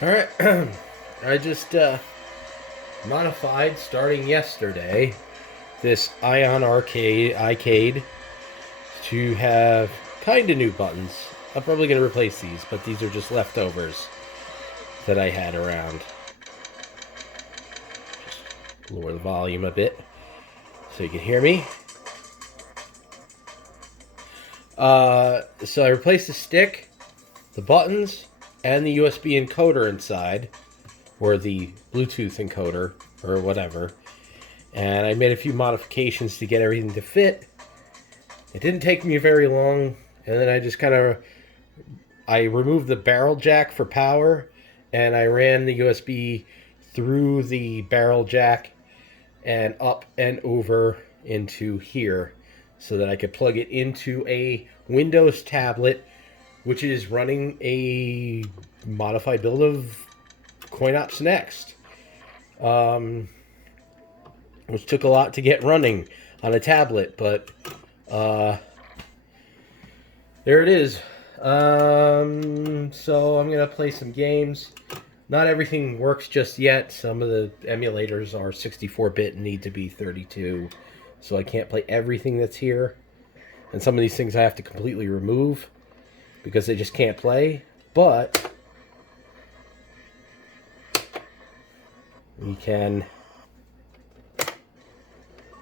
All right, I just modified starting yesterday this Ion Arcade iCade to have kind of new buttons. I'm probably going to replace these, but these are just leftovers that I had around. Just lower the volume a bit so you can hear me. So I replaced the stick, the buttons, and the USB encoder inside, or the Bluetooth encoder, or whatever. And I made a few modifications to get everything to fit. It didn't take me very long, and then I just I removed the barrel jack for power, and I ran the USB through the barrel jack and up and over into here so that I could plug it into a Windows tablet, which is running a modified build of Coinops Next, which took a lot to get running on a tablet, but there it is. So I'm gonna play some games. Not everything works just yet. Some of the emulators are 64-bit and need to be 32, so I can't play everything that's here. And some of these things I have to completely remove because they just can't play. But we can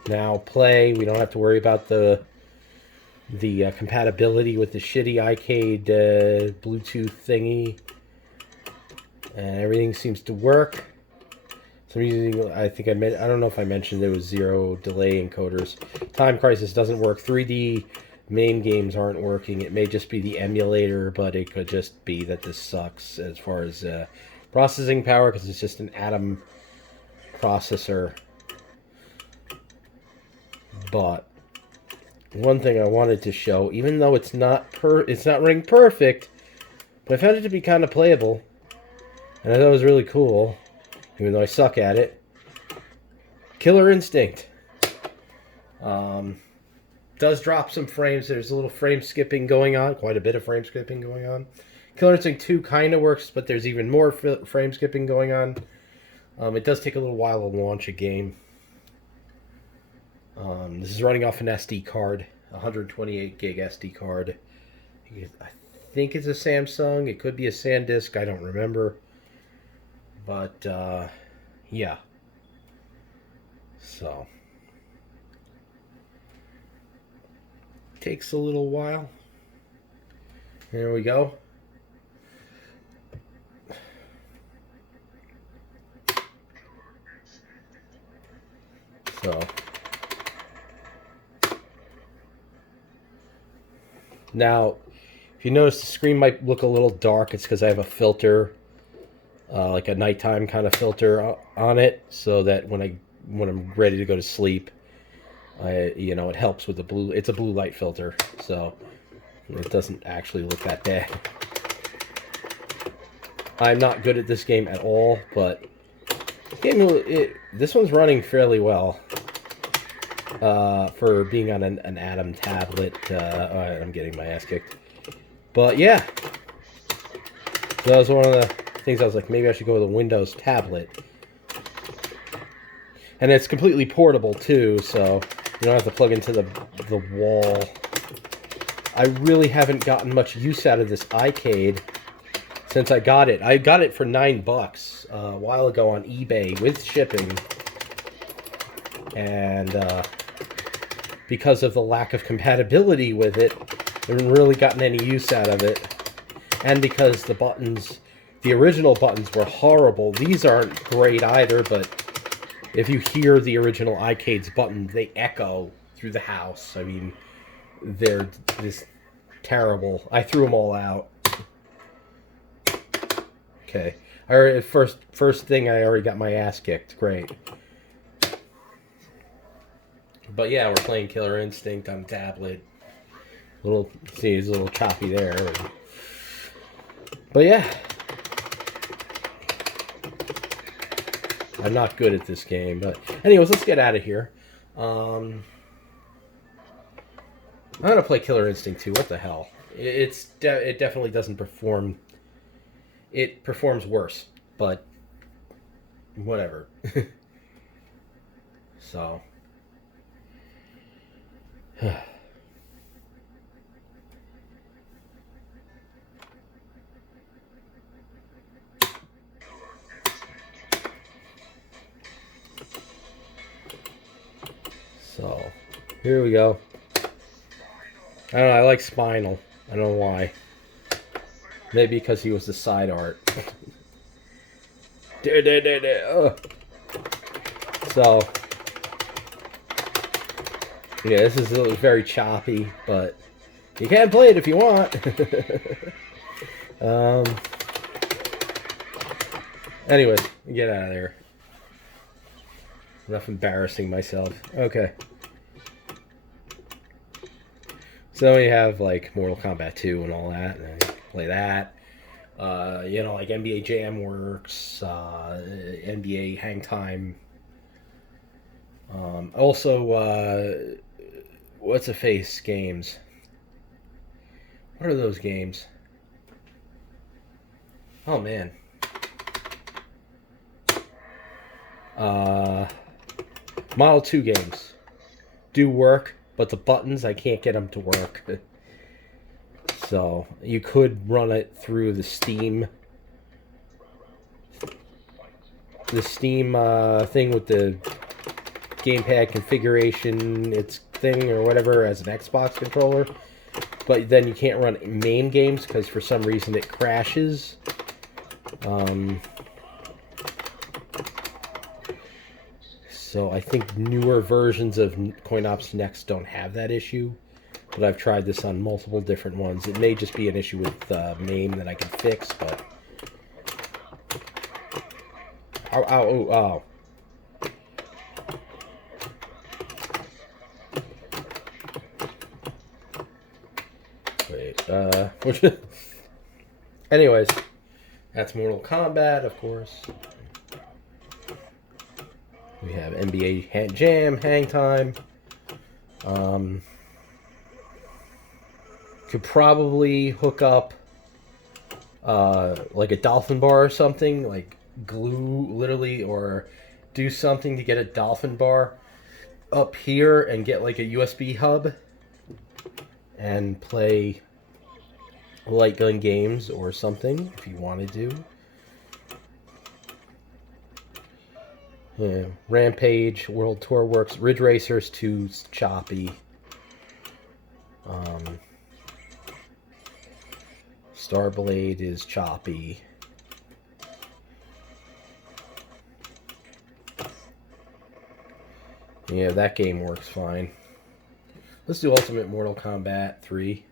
now play. We don't have to worry about the compatibility with the shitty iCade Bluetooth thingy, and everything seems to work. So I'm using, I don't know if I mentioned there was 0 delay encoders. Time Crisis doesn't work. 3D main games aren't working. It may just be the emulator, but it could just be that this sucks as far as processing power, because it's just an Atom processor. But one thing I wanted to show, even though it's not running perfect, but I found it to be kind of playable, and I thought it was really cool, even though I suck at it. Killer Instinct does drop some frames. There's a little frame skipping going on, quite a bit of frame skipping going on. Killer Instinct 2 kind of works, but there's even more frame skipping going on. It does take a little while to launch a game. This is running off an SD card, 128 gig SD card. I think it's a Samsung. It could be a SanDisk. I don't remember. But, yeah. So. Takes a little while. Here we go. So. Now, if you notice the screen might look a little dark, it's because I have a filter, like a nighttime kind of filter on it, so that when I'm ready to go to sleep, it helps with the blue. It's a blue light filter, so it doesn't actually look that bad. I'm not good at this game at all, but this one's running fairly well. For being on an Atom tablet. I'm getting my ass kicked. But yeah. So that was one of the things I was like, maybe I should go with a Windows tablet. And it's completely portable too, so you don't have to plug into the wall. I really haven't gotten much use out of this iCade since I got it. I got it for $9 a while ago on eBay with shipping. And because of the lack of compatibility with it, I haven't really gotten any use out of it. And because the original buttons were horrible. These aren't great either, but if you hear the original iCade's buttons, they echo through the house. I mean, they're just terrible. I threw them all out. Okay. First thing, I already got my ass kicked. Great. But yeah, we're playing Killer Instinct on tablet. It's a little choppy there. But yeah. I'm not good at this game. But anyways, let's get out of here. I'm going to play Killer Instinct 2. What the hell? It definitely doesn't perform it performs worse, but whatever. So. So, here we go. I don't know, I like Spinal. I don't know why. Maybe because he was the side art. So, yeah, this is very choppy, but you can play it if you want. Anyways, get out of there. Enough embarrassing myself. Okay. So we have like Mortal Kombat 2 and all that, and I play that. You know, like NBA Jam Works, NBA Hang Time. Also, what's a face games? What are those games? Oh man. Model 2 games do work, but the buttons, I can't get them to work. So you could run it through the Steam thing with the gamepad configuration, its thing or whatever, as an Xbox controller. But then you can't run MAME games because for some reason it crashes. So I think newer versions of Coinops Next don't have that issue. But I've tried this on multiple different ones. It may just be an issue with MAME that I can fix, but... Ow, ow, ow, ow. Wait, anyways, that's Mortal Kombat, of course. We have NBA Jam, Hang Time. Could probably hook up like a dolphin bar or something, like glue literally, or do something to get a dolphin bar up here and get like a USB hub and play light gun games or something if you wanted to. Yeah, Rampage, World Tour works. Ridge Racer's too choppy. Starblade is choppy. Yeah, that game works fine. Let's do Ultimate Mortal Kombat 3.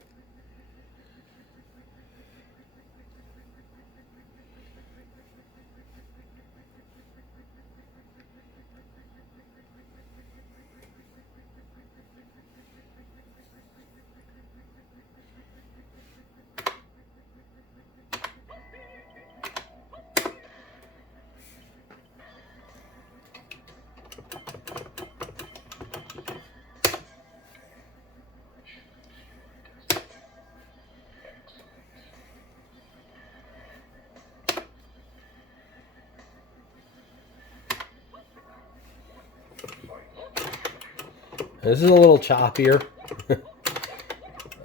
This is a little choppier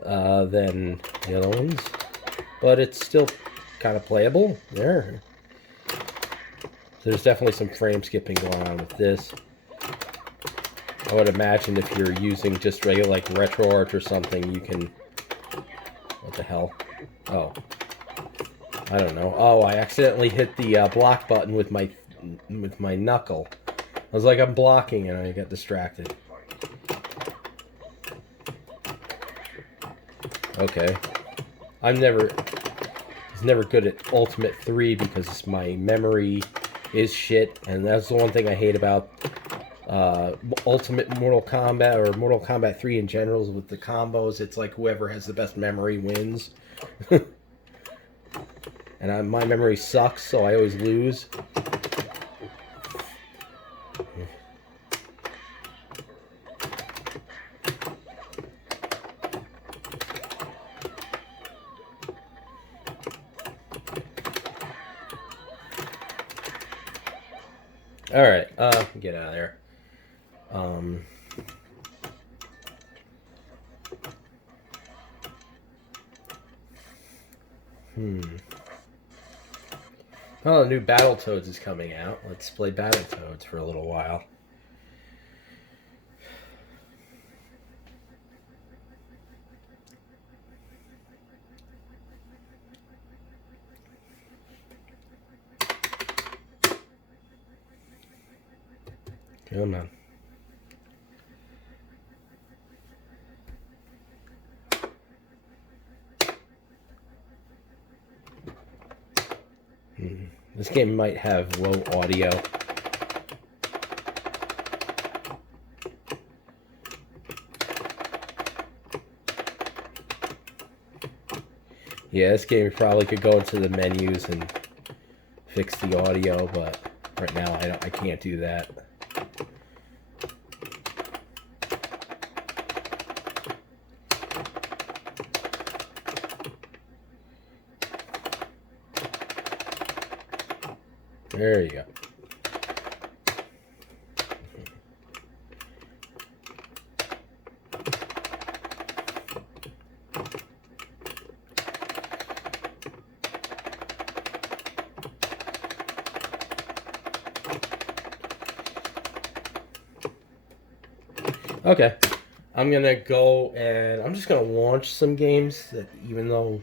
than the other ones, but it's still kind of playable. There. There's definitely some frame skipping going on with this. I would imagine if you're using just regular like RetroArch or something, you can... What the hell? Oh. I don't know. Oh, I accidentally hit the block button with my knuckle. I was like, I'm blocking, and I got distracted. Okay. I was never good at Ultimate 3 because my memory is shit, and that's the one thing I hate about Ultimate Mortal Kombat, or Mortal Kombat 3 in general, is with the combos. It's like whoever has the best memory wins. And my memory sucks, so I always lose. All right, get out of there. Um, hmm. Oh, the new Battletoads is coming out. Let's play Battletoads for a little while. Come on. This game might have low audio. Yeah, this game probably could go into the menus and fix the audio, but right now I can't do that. There you go. Okay, I'm gonna go and I'm just gonna launch some games that, even though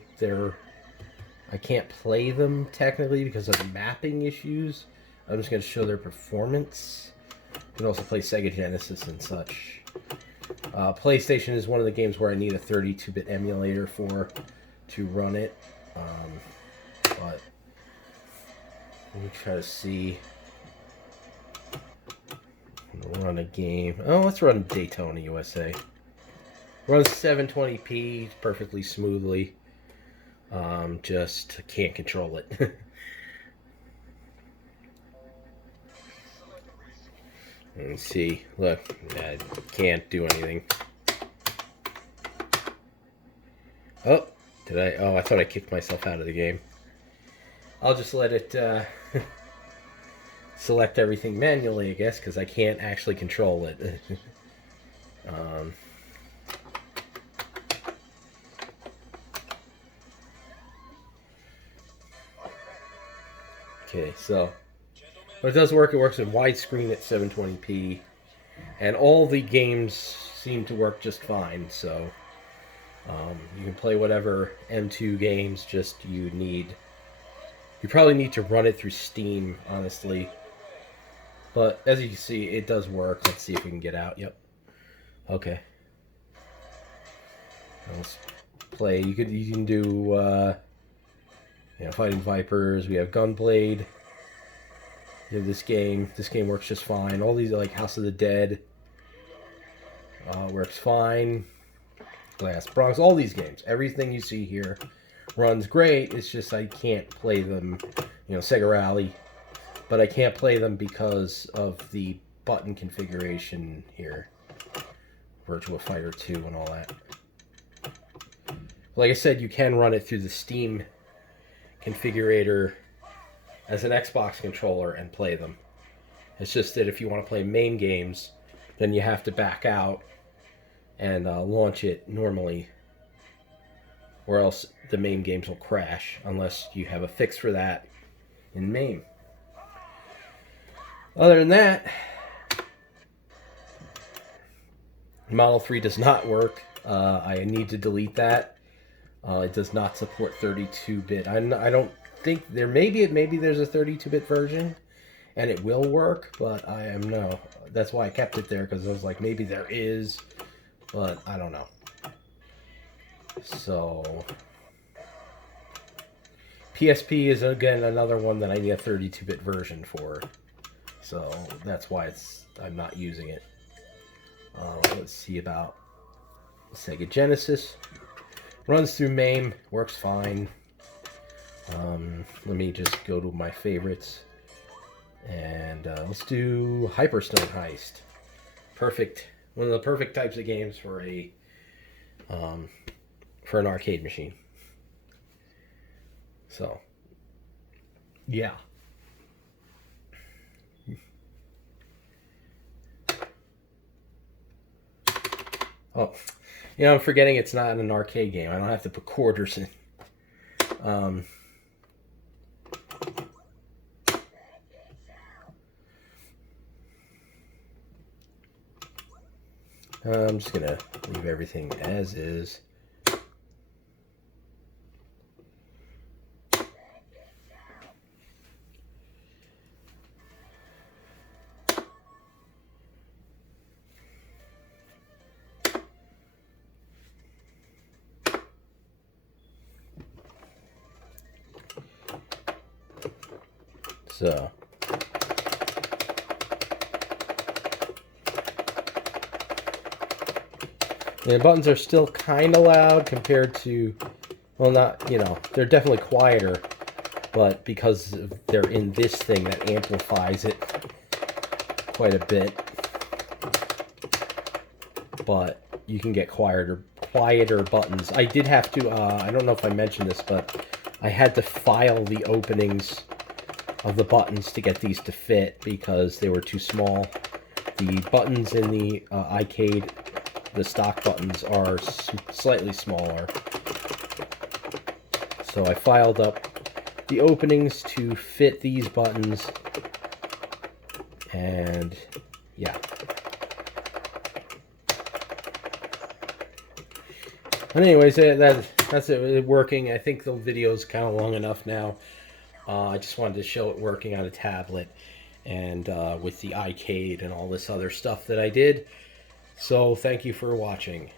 I can't play them technically because of mapping issues, I'm just gonna show their performance. You can also play Sega Genesis and such. PlayStation is one of the games where I need a 32-bit emulator to run it. But let me try to see. Run a game. Oh, let's run Daytona USA. Runs 720p perfectly smoothly. Just can't control it. Let me see. Look, I can't do anything. Oh, did I? Oh, I thought I kicked myself out of the game. I'll just let it select everything manually, I guess, because I can't actually control it. Okay, so but it does work. It works in widescreen at 720p, and all the games seem to work just fine. So you can play whatever M2 games. Just you probably need to run it through Steam, honestly. But as you can see, it does work. Let's see if we can get out. Yep. Okay. Let's play. You can do Fighting Vipers. We have Gunblade. You have this game. This game works just fine. All these like House of the Dead works fine. Glass Bronx. All these games. Everything you see here runs great. It's just I can't play them. Sega Rally. But I can't play them because of the button configuration here. Virtua Fighter 2 and all that. Like I said, you can run it through the Steam configurator as an Xbox controller and play them. It's just that if you want to play main games, then you have to back out and launch it normally, or else the main games will crash unless you have a fix for that in MAME. Other than that, Model 3 does not work. I need to delete that. It does not support 32-bit. I don't think maybe there's a 32-bit version, and it will work, but no. That's why I kept it there, because I was like, maybe there is, but I don't know. So PSP is again another one that I need a 32-bit version for. So that's why I'm not using it. Let's see about Sega Genesis. Runs through MAME, works fine. Let me just go to my favorites. And let's do Hyperstone Heist. Perfect. One of the perfect types of games for an arcade machine. So, yeah. Oh, I'm forgetting it's not an arcade game. I don't have to put quarters in. I'm just gonna leave everything as is. So the buttons are still kind of loud compared to, well, not, they're definitely quieter, but because they're in this thing that amplifies it quite a bit. But you can get quieter buttons. I did have to, I don't know if I mentioned this, but I had to file the openings of the buttons to get these to fit because they were too small. The buttons in the iCade, the stock buttons, are slightly smaller. So I filed up the openings to fit these buttons, and yeah. And anyways, that's it working. I think the video's kind of long enough now. I just wanted to show it working on a tablet and with the iCade and all this other stuff that I did. So thank you for watching.